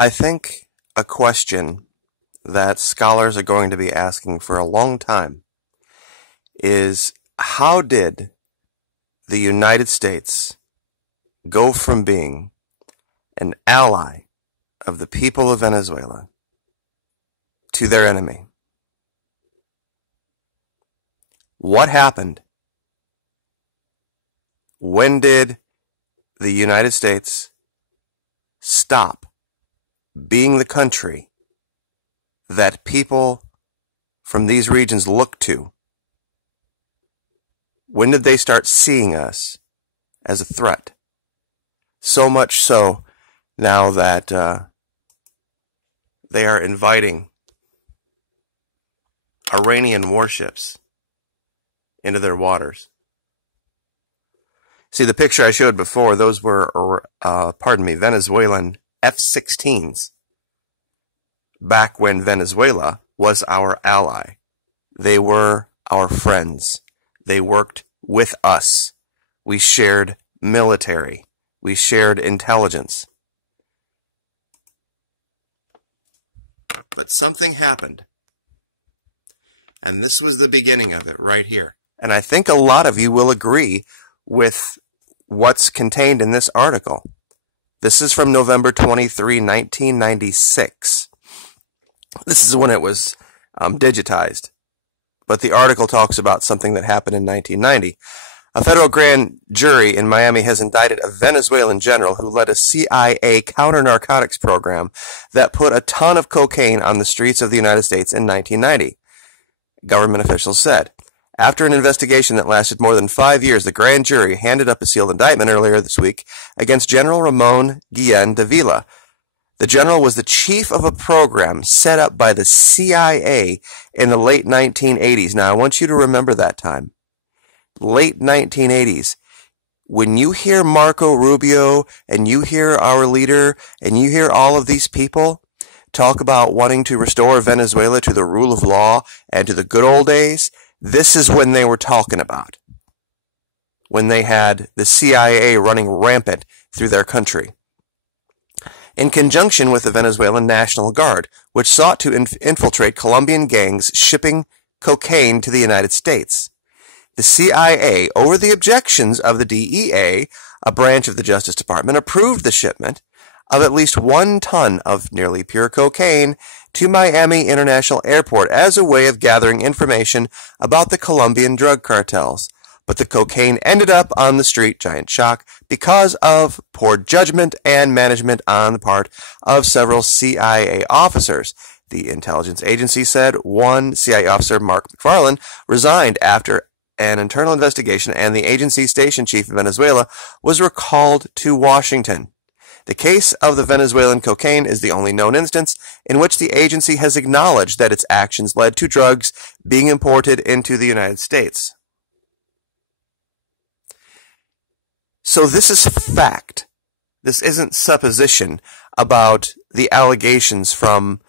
I think a question that scholars are going to be asking for a long time is, how did the United States go from being an ally of the people of Venezuela to their enemy? What happened? When did the United States stop being the country that people from these regions look to? When did they start seeing us as a threat? So much so now that they are inviting Iranian warships into their waters. See, the picture I showed before, those were, Venezuelan F-16s. Back when Venezuela was our ally. They were our friends. They worked with us. We shared military. We shared intelligence. But something happened. And this was the beginning of it right here. And I think a lot of you will agree with what's contained in this article. This is from November 23, 1996. This is when it was digitized. But the article talks about something that happened in 1990. A federal grand jury in Miami has indicted a Venezuelan general who led a CIA counter-narcotics program that put a ton of cocaine on the streets of the United States in 1990, government officials said. After an investigation that lasted more than 5 years, the grand jury handed up a sealed indictment earlier this week against General Ramon Guillen de Villa. The general was the chief of a program set up by the CIA in the late 1980s. Now, I want you to remember that time. Late 1980s. When you hear Marco Rubio and you hear our leader and you hear all of these people talk about wanting to restore Venezuela to the rule of law and to the good old days, this is when they were talking about. When they had the CIA running rampant through their country. In conjunction with the Venezuelan National Guard, which sought to infiltrate Colombian gangs shipping cocaine to the United States. The CIA, over the objections of the DEA, a branch of the Justice Department, approved the shipment of at least 1 ton of nearly pure cocaine to Miami International Airport as a way of gathering information about the Colombian drug cartels. But the cocaine ended up on the street, giant shock, because of poor judgment and management on the part of several CIA officers. The intelligence agency said one CIA officer, Mark McFarland, resigned after an internal investigation, and the agency station chief in Venezuela was recalled to Washington. The case of the Venezuelan cocaine is the only known instance in which the agency has acknowledged that its actions led to drugs being imported into the United States. So this is fact. This isn't supposition about the allegations from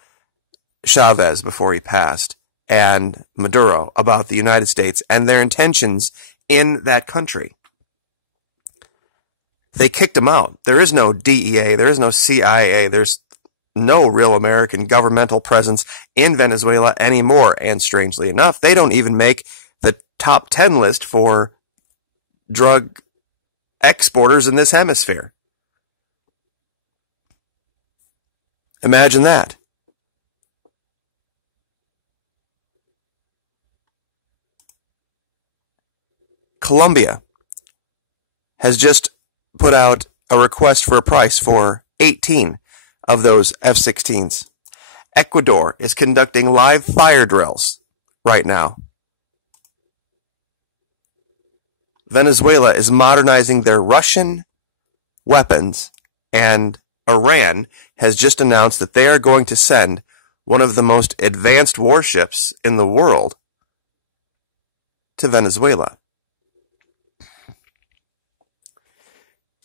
Chavez before he passed and Maduro about the United States and their intentions in that country. They kicked him out. There is no DEA, there is no CIA, there's no real American governmental presence in Venezuela anymore. And strangely enough, they don't even make the top 10 list for drug exporters in this hemisphere. Imagine that. Colombia has just put out a request for a price for 18 of those F-16s. Ecuador is conducting live fire drills right now. Venezuela is modernizing their Russian weapons, and Iran has just announced that they are going to send one of the most advanced warships in the world to Venezuela.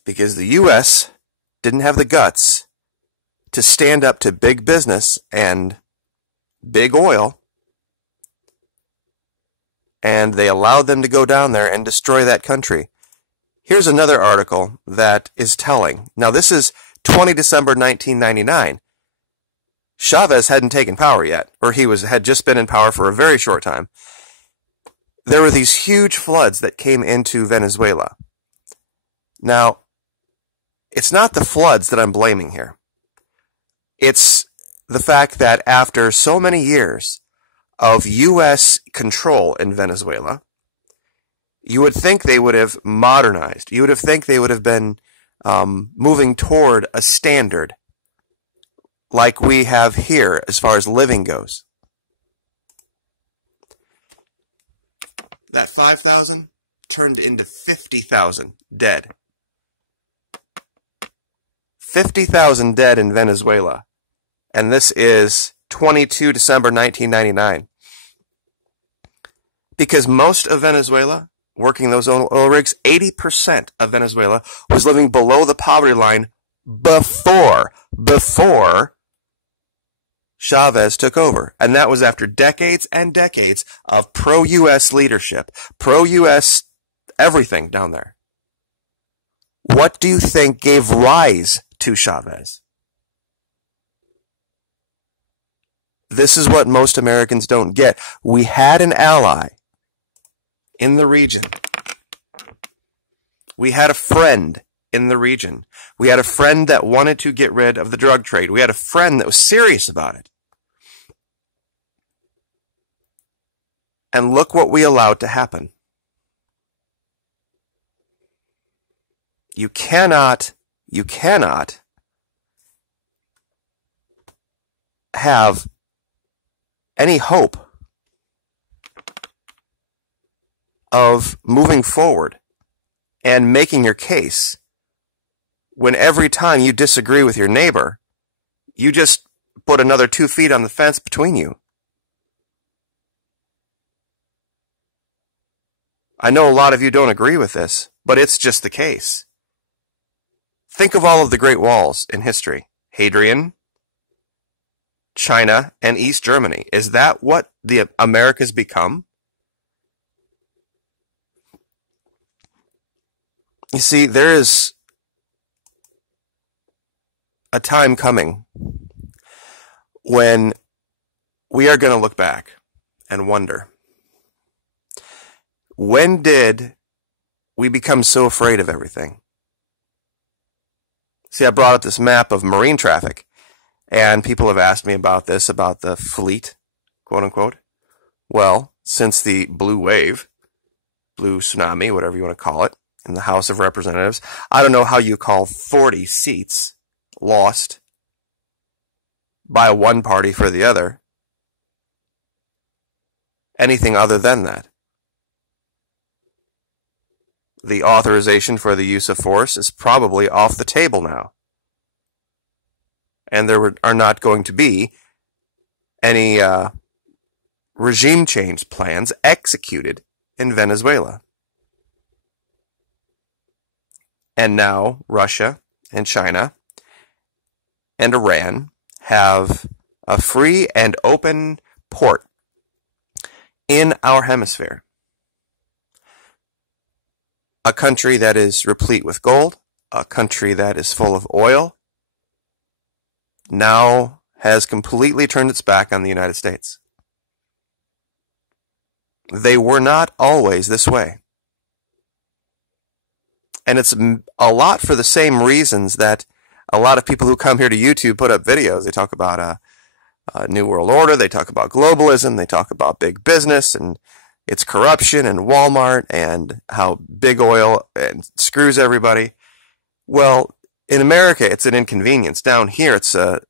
Because the U.S. didn't have the guts to stand up to big business and big oil, and they allowed them to go down there and destroy that country. Here's another article that is telling. Now, this is 20 December 1999. Chavez hadn't taken power yet, or had just been in power for a very short time. There were these huge floods that came into Venezuela. Now, it's not the floods that I'm blaming here. It's the fact that after so many years of U.S. control in Venezuela, you would think they would have modernized. You would think they would have been moving toward a standard like we have here as far as living goes. That 5,000 turned into 50,000 dead. 50,000 dead in Venezuela. And this is 22 December 1999. Because most of Venezuela, working those oil rigs, 80% of Venezuela was living below the poverty line before Chavez took over. And that was after decades and decades of pro-U.S. leadership, pro-U.S. everything down there. What do you think gave rise to Chavez? This is what most Americans don't get. We had an ally in the region. We had a friend in the region. We had a friend that wanted to get rid of the drug trade. We had a friend that was serious about it. And look what we allowed to happen. You cannot have any hope of moving forward and making your case when every time you disagree with your neighbor, you just put another 2 feet on the fence between you. I know a lot of you don't agree with this, but it's just the case. Think of all of the great walls in history. Hadrian, China, and East Germany. Is that what the Americas become? You see, there is a time coming when we are going to look back and wonder, when did we become so afraid of everything? See, I brought up this map of marine traffic, and people have asked me about this, about the fleet, quote unquote. Well, since the blue wave, blue tsunami, whatever you want to call it, in the House of Representatives, I don't know how you call 40 seats lost by one party for the other anything other than that. The authorization for the use of force is probably off the table now. And there are not going to be any regime change plans executed in Venezuela. And now Russia and China and Iran have a free and open port in our hemisphere. A country that is replete with gold, a country that is full of oil, now has completely turned its back on the United States. They were not always this way. And it's a lot for the same reasons that a lot of people who come here to YouTube put up videos. They talk about a New World Order, they talk about globalism, they talk about big business and its corruption and Walmart and how big oil and screws everybody. Well, in America, it's an inconvenience. Down here, it's a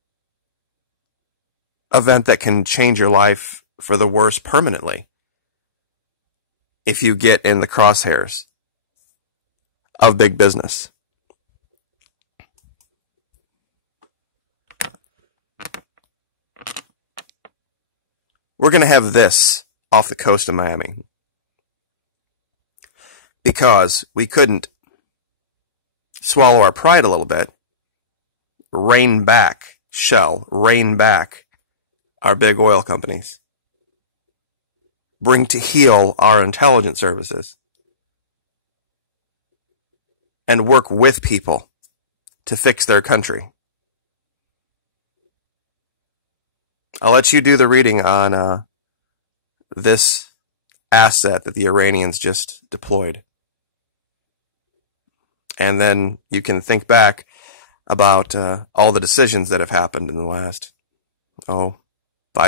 event that can change your life for the worse permanently if you get in the crosshairs of big business. We're going to have this off the coast of Miami because we couldn't swallow our pride a little bit, rein back our big oil companies, bring to heel our intelligence services, and work with people to fix their country. I'll let you do the reading on this asset that the Iranians just deployed. And then you can think back about all the decisions that have happened in the last, 5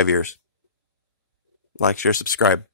years. Like, share, subscribe.